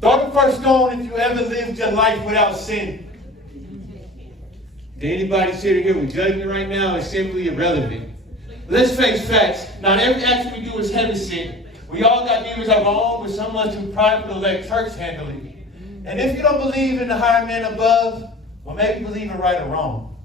Throw the first stone if you ever lived your life without sin. Did anybody sitting here with judgment right now is simply irrelevant. Let's face facts. Not every action we do is heaven sent. We all got demons of our own, but some of us too prideful to let church handle it. And if you don't believe in the higher man above, well, maybe believe in right or wrong.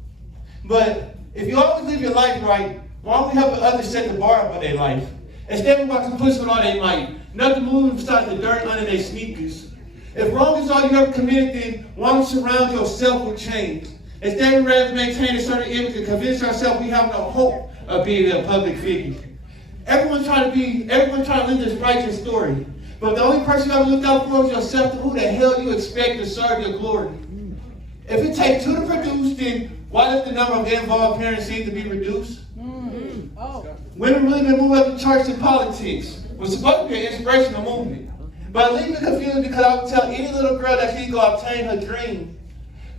But if you always live your life right, why don't we help others set the bar up for their life? Instead, we want to push with all they might. Nothing moves besides the dirt under their sneakers. If wrong is all you ever committed, then why don't you surround yourself with change? Instead, we rather maintain a certain image and convince ourselves we have no hope of being a public figure. Everyone trying to live this righteous story. But the only person you ever looked out for is yourself. To who the hell you expect to serve your glory? If it takes two to produce, then why does the number of involved parents seem to be reduced? Women really been moving up to church and politics. Was supposed to be an inspirational movement. But I leave me confused because I would tell any little girl that she can go obtain her dream.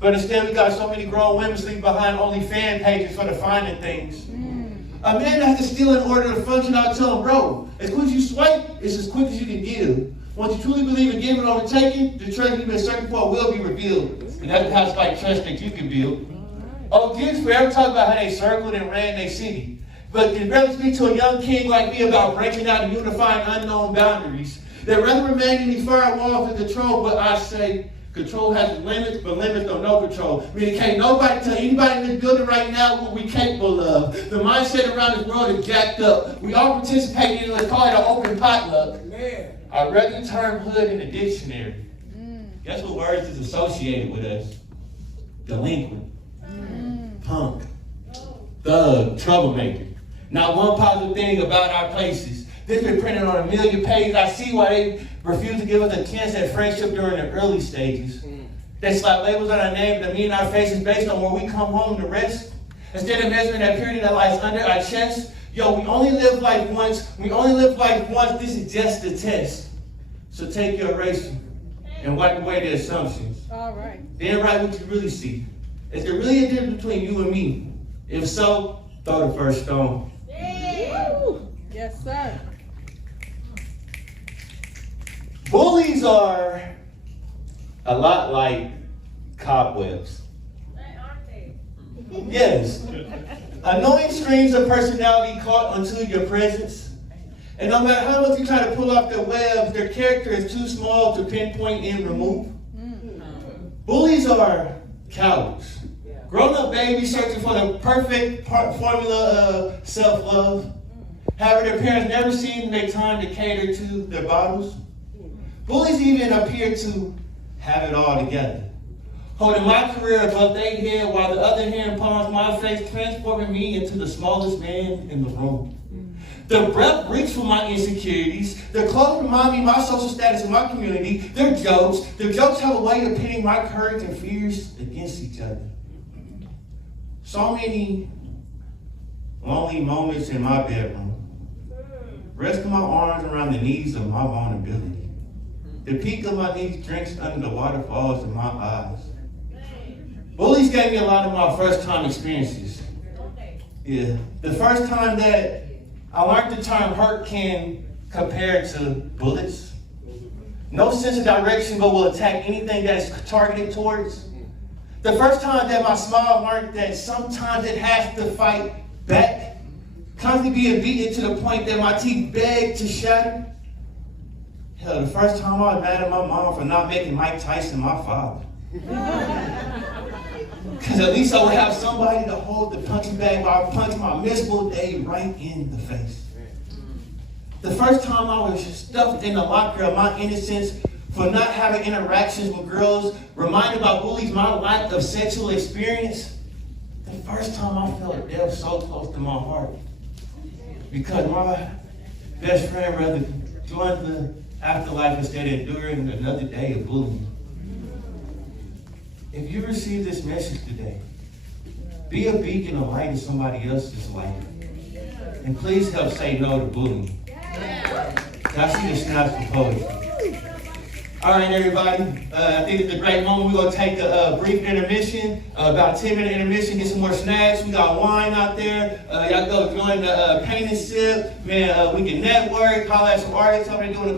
But instead we got so many grown women sleeping behind only fan pages for the finding things. A man that has to steal in order to function, I'll tell him, bro, as quick as you swipe, it's as quick as you can give. Once you truly believe in giving or taking, the treasure you've been searching for will be revealed. And that's the kind of like trust that you can build. Oh, kids forever talk about how they circled and ran their city. But can barely speak to a young king like me about breaking out and unifying unknown boundaries. They'd rather remain in these firewalls of control, but I say, control has limits, but limits don't know control. Meaning can't nobody tell anybody in this building right now what we're capable of. The mindset around this world is jacked up. We all participate in what's called an open potluck. I read the term hood in the dictionary. Guess what words is associated with us? Delinquent, punk, thug, troublemaker. Not one positive thing about our places. This been printed on 1 million pages. I see why they refuse to give us a chance at friendship during the early stages. They slap labels on our name that mean our faces based on where we come home to rest. Instead of measuring that purity that lies under our chest, yo, we only live life once. We only live life once. This is just a test. So take your eraser and wipe away the assumptions. All right. Then write what you really see. Is there really a difference between you and me? If so, throw the first stone. Yes, sir. Bullies are a lot like cobwebs. Yes. Annoying strings of personality caught onto your presence. And no matter how much you try to pull off their webs, their character is too small to pinpoint and remove. Bullies are cowards. Grown-up babies searching for the perfect formula of self-love. However, their parents never seem to make time to cater to their bottles. Bullies even appear to have it all together. Holding my career above their head while the other hand palms my face, transforming me into the smallest man in the room. Their breath reeks for my insecurities. Their clothes remind me of my social status in my community. Their jokes have a way of pitting my courage and fears against each other. So many lonely moments in my bedroom, resting my arms around the knees of my vulnerability. The peak of my knees drinks under the waterfalls in my eyes. Bullies gave me a lot of my first time experiences. Yeah, the first time that I learned the term hurt can compare to bullets. No sense of direction, but will attack anything that's targeted towards. The first time that my smile learned that sometimes it has to fight back, constantly being beaten to the point that my teeth begged to shatter. Hell, the first time I was mad at my mom for not making Mike Tyson my father. Because at least I would have somebody to hold the punching bag while I punch my miserable day right in the face. The first time I was stuffed in the locker of my innocence for not having interactions with girls, reminded by bullies my lack of sexual experience. The first time I felt death so close to my heart. Because my best friend rather joined the afterlife instead of enduring another day of bullying. If you receive this message today, be a beacon of light in somebody else's life. And please help say no to bullying. I see the snaps for poetry. All right, everybody. I think it's a great moment. We're going to take a brief intermission, about a 10-minute intermission, get some more snacks. We got wine out there. Y'all go join the paint and sip. Man, we can network, holler at some artists. How they doing a great